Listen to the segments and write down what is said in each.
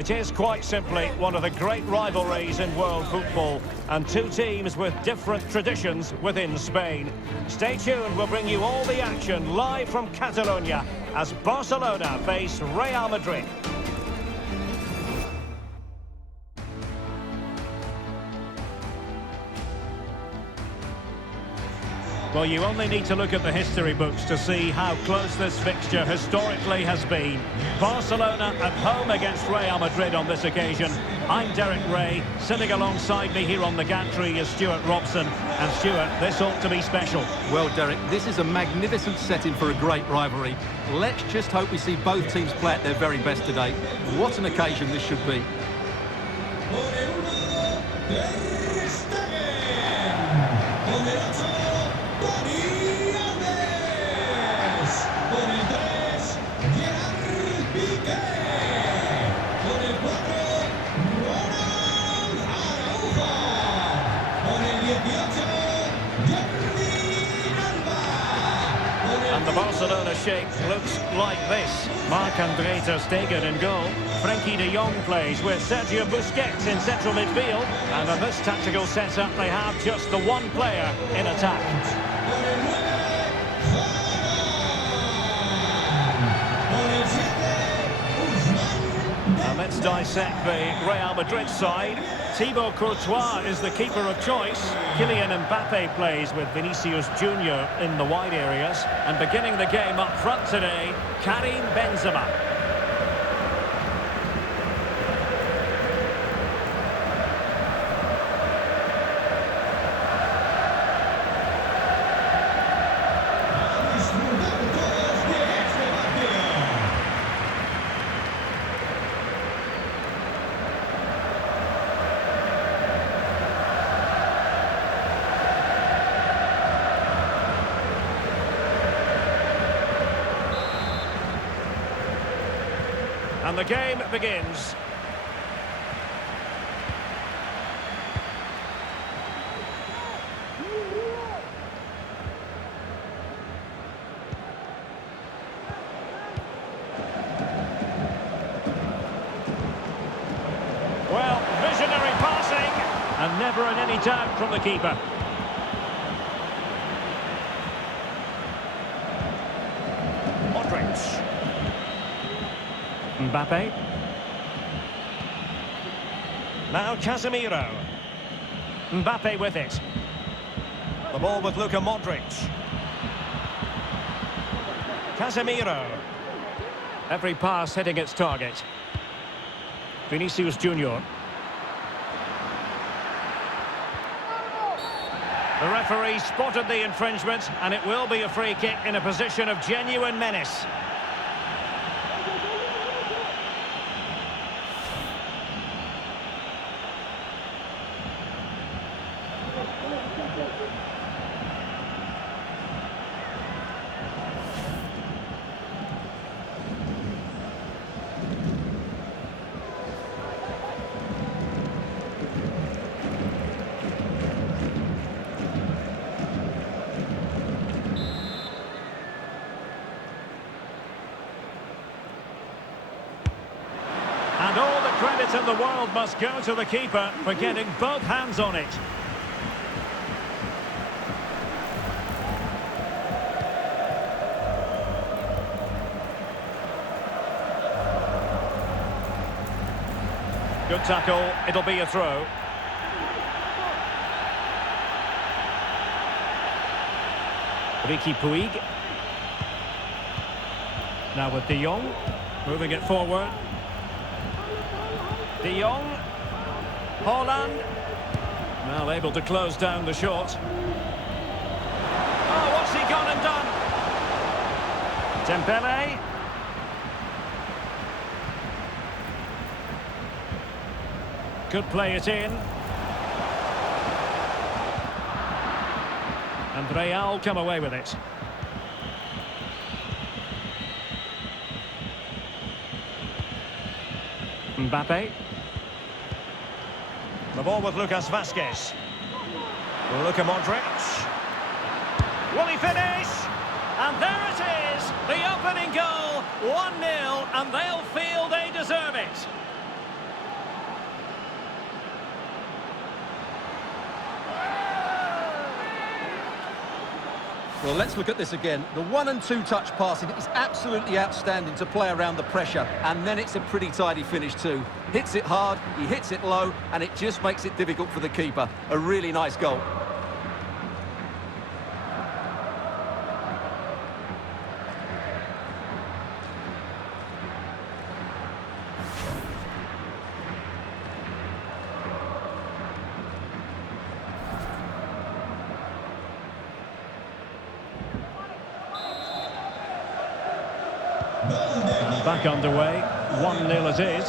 It is quite simply one of the great rivalries in world football, and two teams with different traditions within Spain. Stay tuned, we'll bring you all the action live from Catalonia as Barcelona face Real Madrid. Well, you only need to look at the history books to see how close this fixture historically has been. Barcelona at home against Real Madrid on this occasion. I'm Derek Ray. Sitting alongside me here on the gantry is Stuart Robson. And Stuart, this ought to be special. Well, Derek, this is a magnificent setting for a great rivalry. Let's just hope we see both teams play at their very best today. What an occasion this should be. And the Barcelona shape looks like this. Marc-André ter Stegen in goal. Frenkie de Jong plays with Sergio Busquets in central midfield. And in this tactical setup, they have just the one player in attack. And let's dissect the Real Madrid side. Thibaut Courtois is the keeper of choice. Kylian Mbappe plays with Vinicius Junior in the wide areas. And beginning the game up front today, Karim Benzema. And the game begins. Well, visionary passing, and never in any doubt from the keeper. Modric. Mbappe. Now Casemiro. Mbappe with it. The ball with Luka Modric. Casemiro. Every pass hitting its target. Vinicius Junior. The referee spotted the infringement, and it will be a free kick in a position of genuine menace. And all the credit in the world must go to the keeper for getting both hands on it. Good tackle, it'll be a throw. Ricky Puig. Now with De Jong, moving it forward. De Jong, Haaland, well able to close down the shot. Oh, what's he gone and done? Dembele. Could play it in. And Real come away with it. Mbappe. The ball with Lucas Vazquez. Luka Modric. Will he finish? And there it is, the opening goal, 1-0, and they'll feel they deserve it. Well, let's look at this again. The 1 and 2 touch passing is absolutely outstanding to play around the pressure, and then it's a pretty tidy finish too. Hits it hard, he hits it low, and it just makes it difficult for the keeper. A really nice goal. Back underway, 1-0 it is.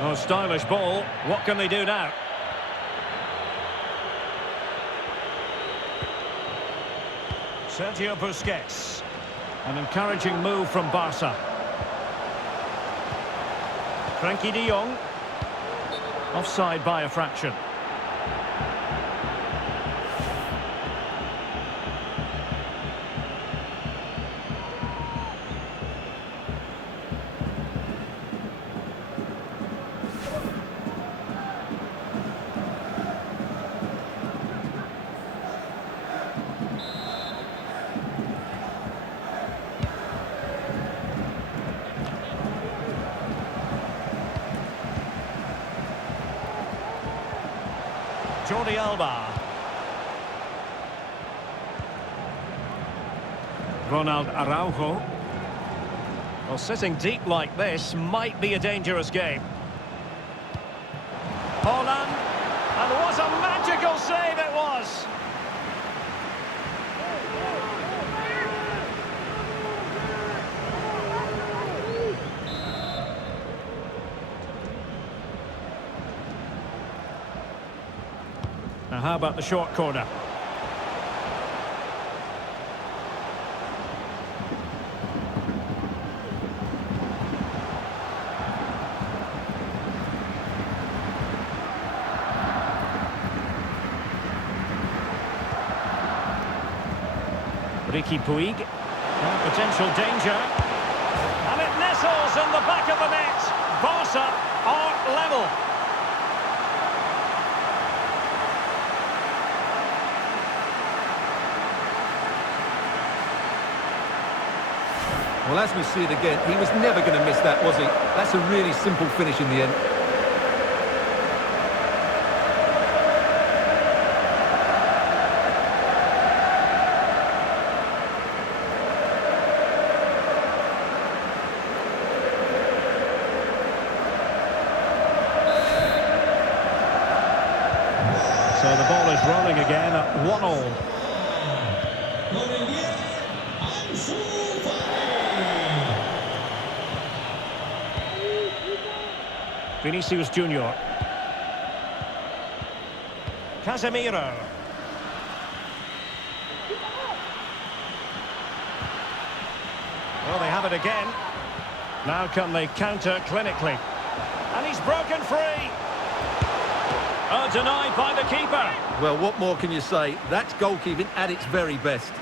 Oh, stylish ball. What can they do now? Sergio Busquets. An encouraging move from Barca. Frankie de Jong. Offside by a fraction. Jordi Alba. Ronald Araujo. Well, sitting deep like this might be a dangerous game. Haaland. And what a magical save it was! Now, how about the short corner? Ricky Puig. Potential danger. And it nestles in the back of the net. Barca are level. Well, as we see it again, he was never going to miss that, was he? That's a really simple finish in the end. So the ball is rolling again at 1-1. Vinicius Junior. Casemiro. Well, they have it again. Now can they counter clinically? And he's broken free. Oh, denied by the keeper. Well, what more can you say? That's goalkeeping at its very best.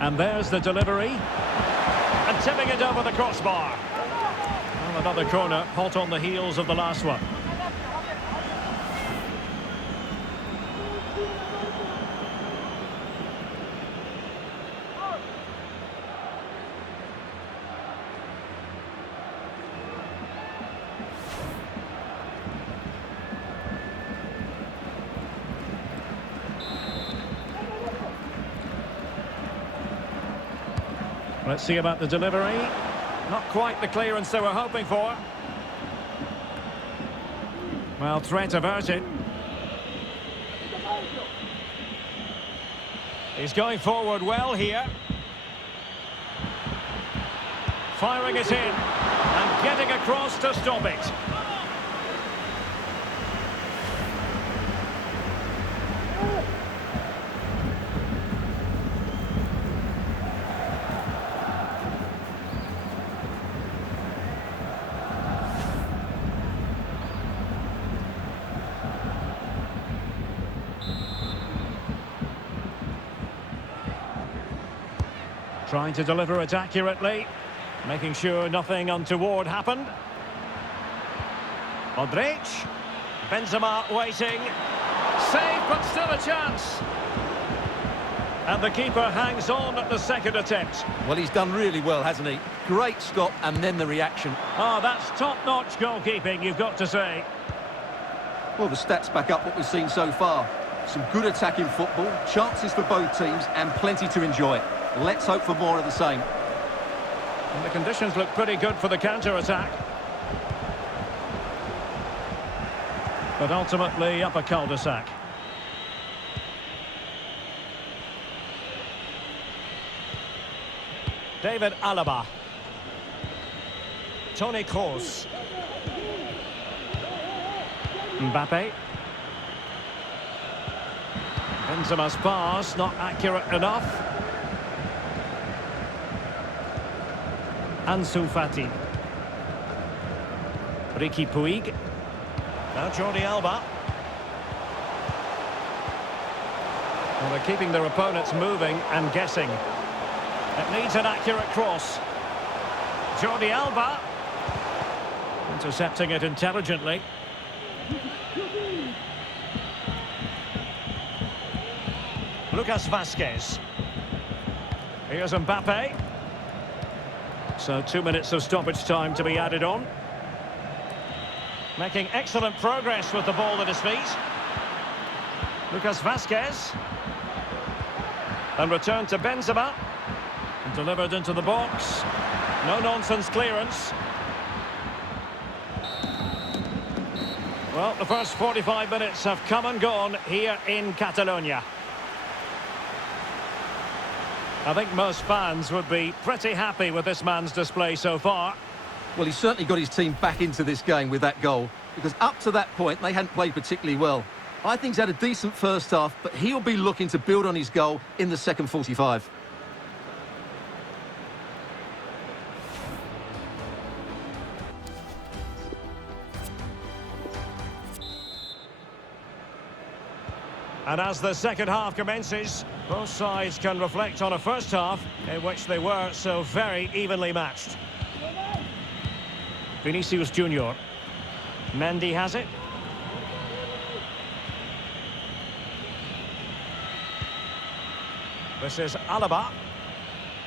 And there's the delivery. And tipping it over the crossbar. Well, another corner, hot on the heels of the last one. Let's see about the delivery. Not quite the clearance they were hoping for. Well, threat averted. He's going forward well here. Firing it in. And getting across to stop it. Trying to deliver it accurately, making sure nothing untoward happened. Modric. Benzema waiting. Save, but still a chance. And the keeper hangs on at the second attempt. Well, he's done really well, hasn't he? Great stop, and then the reaction. Oh, that's top-notch goalkeeping, you've got to say. Well, the stats back up what we've seen so far. Some good attacking football, chances for both teams, and plenty to enjoy. Let's hope for more of the same. And the conditions look pretty good for the counter-attack. But ultimately up a cul-de-sac. David Alaba. Toni Kroos. Mbappe. Benzema's pass, not accurate enough. Ansu Fati. Riqui Puig. Now Jordi Alba. Well, they're keeping their opponents moving and guessing. It needs an accurate cross. Jordi Alba. Intercepting it intelligently. Lucas Vazquez. Here's Mbappe. So 2 minutes of stoppage time to be added on. Making excellent progress with the ball at his feet. Lucas Vazquez. And returned to Benzema. And delivered into the box. No-nonsense clearance. Well, the first 45 minutes have come and gone here in Catalonia. I think most fans would be pretty happy with this man's display so far. Well, he's certainly got his team back into this game with that goal, because up to that point, they hadn't played particularly well. I think he's had a decent first half, but he'll be looking to build on his goal in the second 45. And as the second half commences, both sides can reflect on a first half in which they were so very evenly matched. Vinicius Junior. Mendy has it. This is Alaba.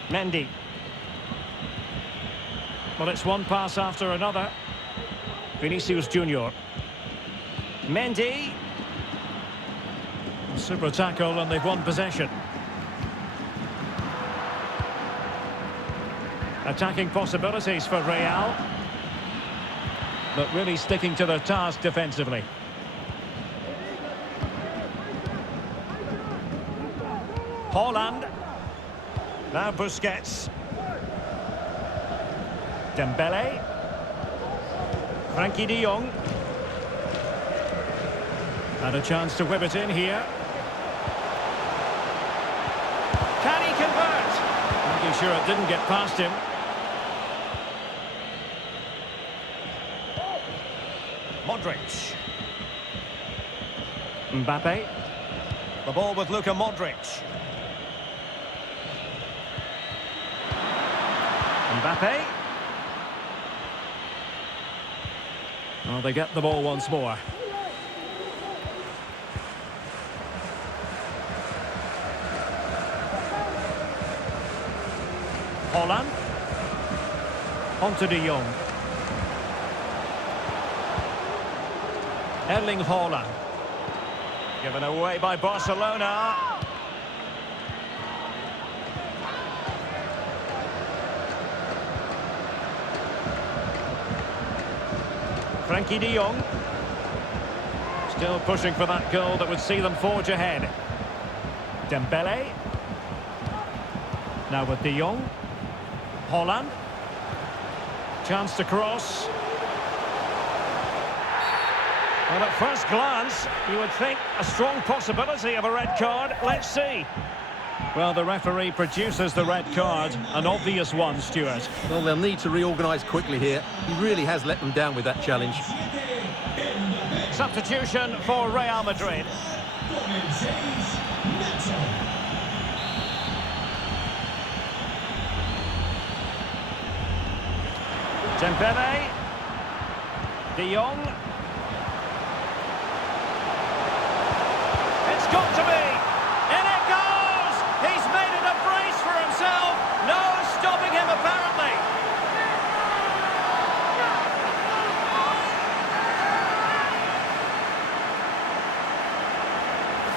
Mendy. Well, it's one pass after another. Vinicius Junior. Mendy. Super tackle, and they've won possession. Attacking possibilities for Real, but really sticking to their task defensively. Haaland. Now Busquets. Dembele. Frankie de Jong. And a chance to whip it in here. Can he convert? Making sure it didn't get past him. Modric. Mbappe. The ball with Luka Modric. Mbappe. Well, they get the ball once more. Haaland. On to de Jong. Erling Haaland. Given away by Barcelona. Frankie de Jong. Still pushing for that goal that would see them forge ahead. Dembele. Now with de Jong. Haaland. Chance to cross. Well, at first glance, you would think a strong possibility of a red card. Let's see. Well, the referee produces the red card. An obvious one, Stuart. Well, they'll need to reorganise quickly here. He really has let them down with that challenge. Substitution for Real Madrid. Dembele. De Jong. It's got to be! In it goes! He's made it a brace for himself! No stopping him, apparently!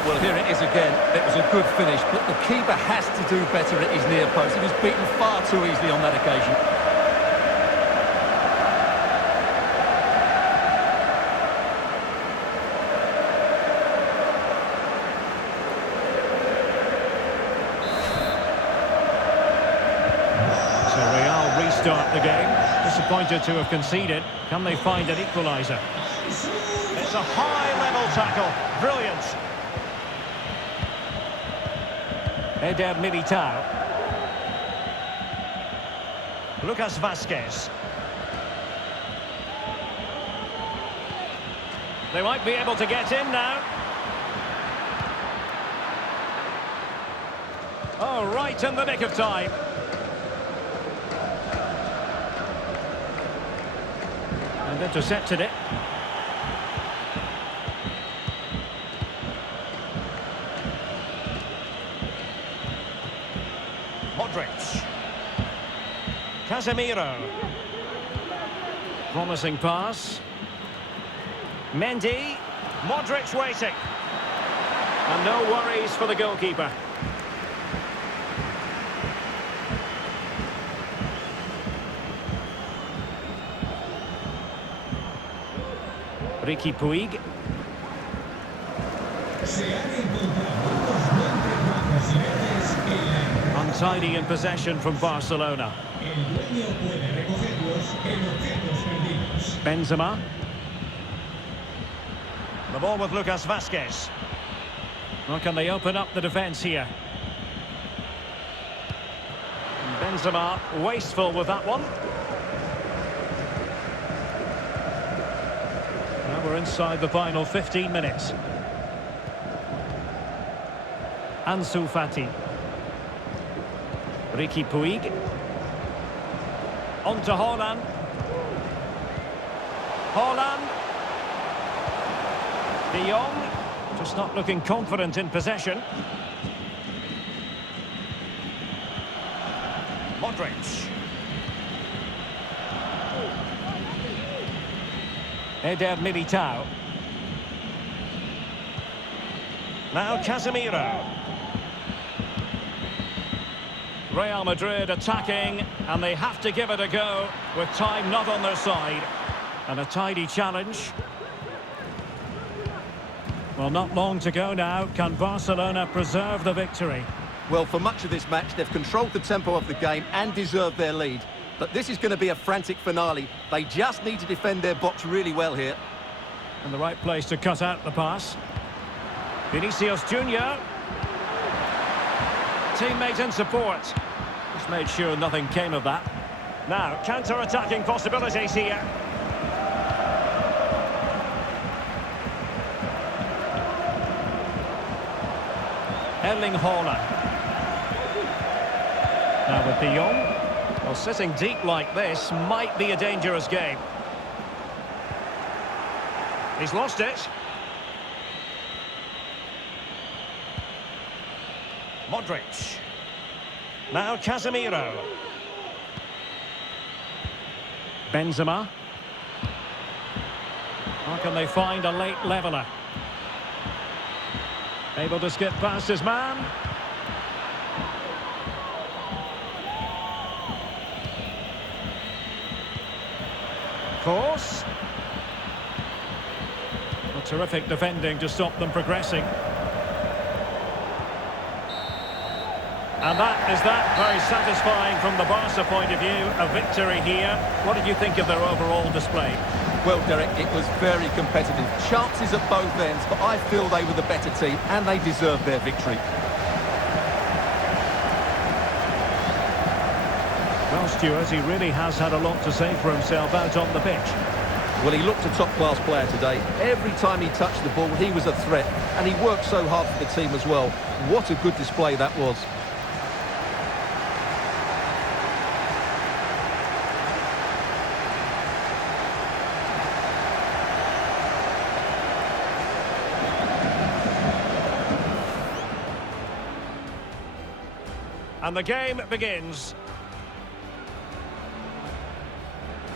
Well, here it is again. It was a good finish, but the keeper has to do better at his near post. He was beaten far too easily on that occasion. So Real restart the game. Disappointed to have conceded. Can they find an equalizer? It's a high-level tackle. Brilliant. Eder Militao. Lucas Vazquez. They might be able to get in now. Oh, right in the nick of time. And intercepted it. Modric. Casemiro. Promising pass. Mendy. Modric waiting. And no worries for the goalkeeper. Ricky Puig. Untidy in possession from Barcelona. Benzema. The ball with Lucas Vazquez. Well, can they open up the defence here? Benzema wasteful with that one. Now we're inside the final 15 minutes. Ansu Fati. Ricky Puig. On to Haaland. Haaland. De Jong. Just not looking confident in possession. Modric. Eder Militao. Now Casemiro. Real Madrid attacking, and they have to give it a go with time not on their side. And a tidy challenge. Well, not long to go now. Can Barcelona preserve the victory? Well, for much of this match, they've controlled the tempo of the game and deserved their lead. But this is going to be a frantic finale. They just need to defend their box really well here. And the right place to cut out the pass. Vinicius Junior. Teammate in support. Just made sure nothing came of that. Now, counter-attacking possibilities here. Erling Haaland. Now with De Jong. Well, sitting deep like this might be a dangerous game. He's lost it. Modric. Now Casemiro. Benzema. How can they find a late leveller? Able to skip past his man. Course. A terrific defending to stop them progressing. And that is that. Very satisfying from the Barca point of view. A victory here. What did you think of their overall display? Well, Derek, it was very competitive. Chances at both ends, but I feel they were the better team and they deserved their victory. Well, Stuart, he really has had a lot to say for himself out on the pitch. Well, he looked a top-class player today. Every time he touched the ball, he was a threat, and he worked so hard for the team as well. What a good display that was. And the game begins.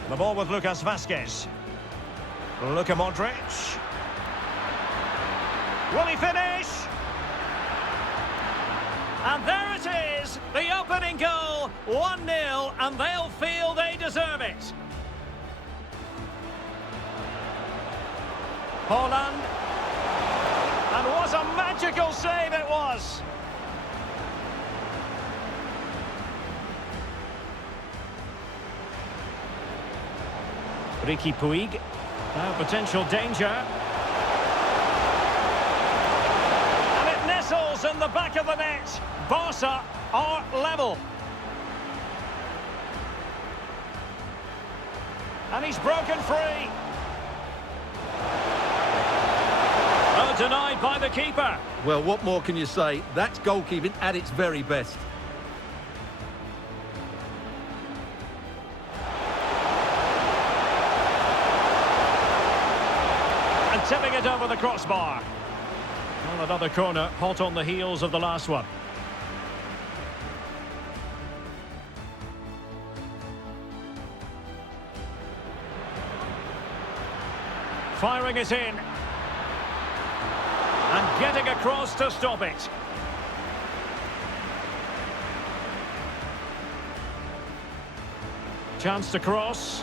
The ball with Lucas Vazquez. Luka Modric. Will he finish? And there it is, the opening goal, 1-0, and they'll feel they deserve it. Haaland. And what a magical save it was. Ricky Puig. Now potential danger. And it nestles in the back of the net. Barca are level. And he's broken free. Oh, denied by the keeper. Well, what more can you say? That's goalkeeping at its very best. And tipping it over the crossbar. Well, another corner, hot on the heels of the last one. Firing it in. And getting across to stop it. Chance to cross.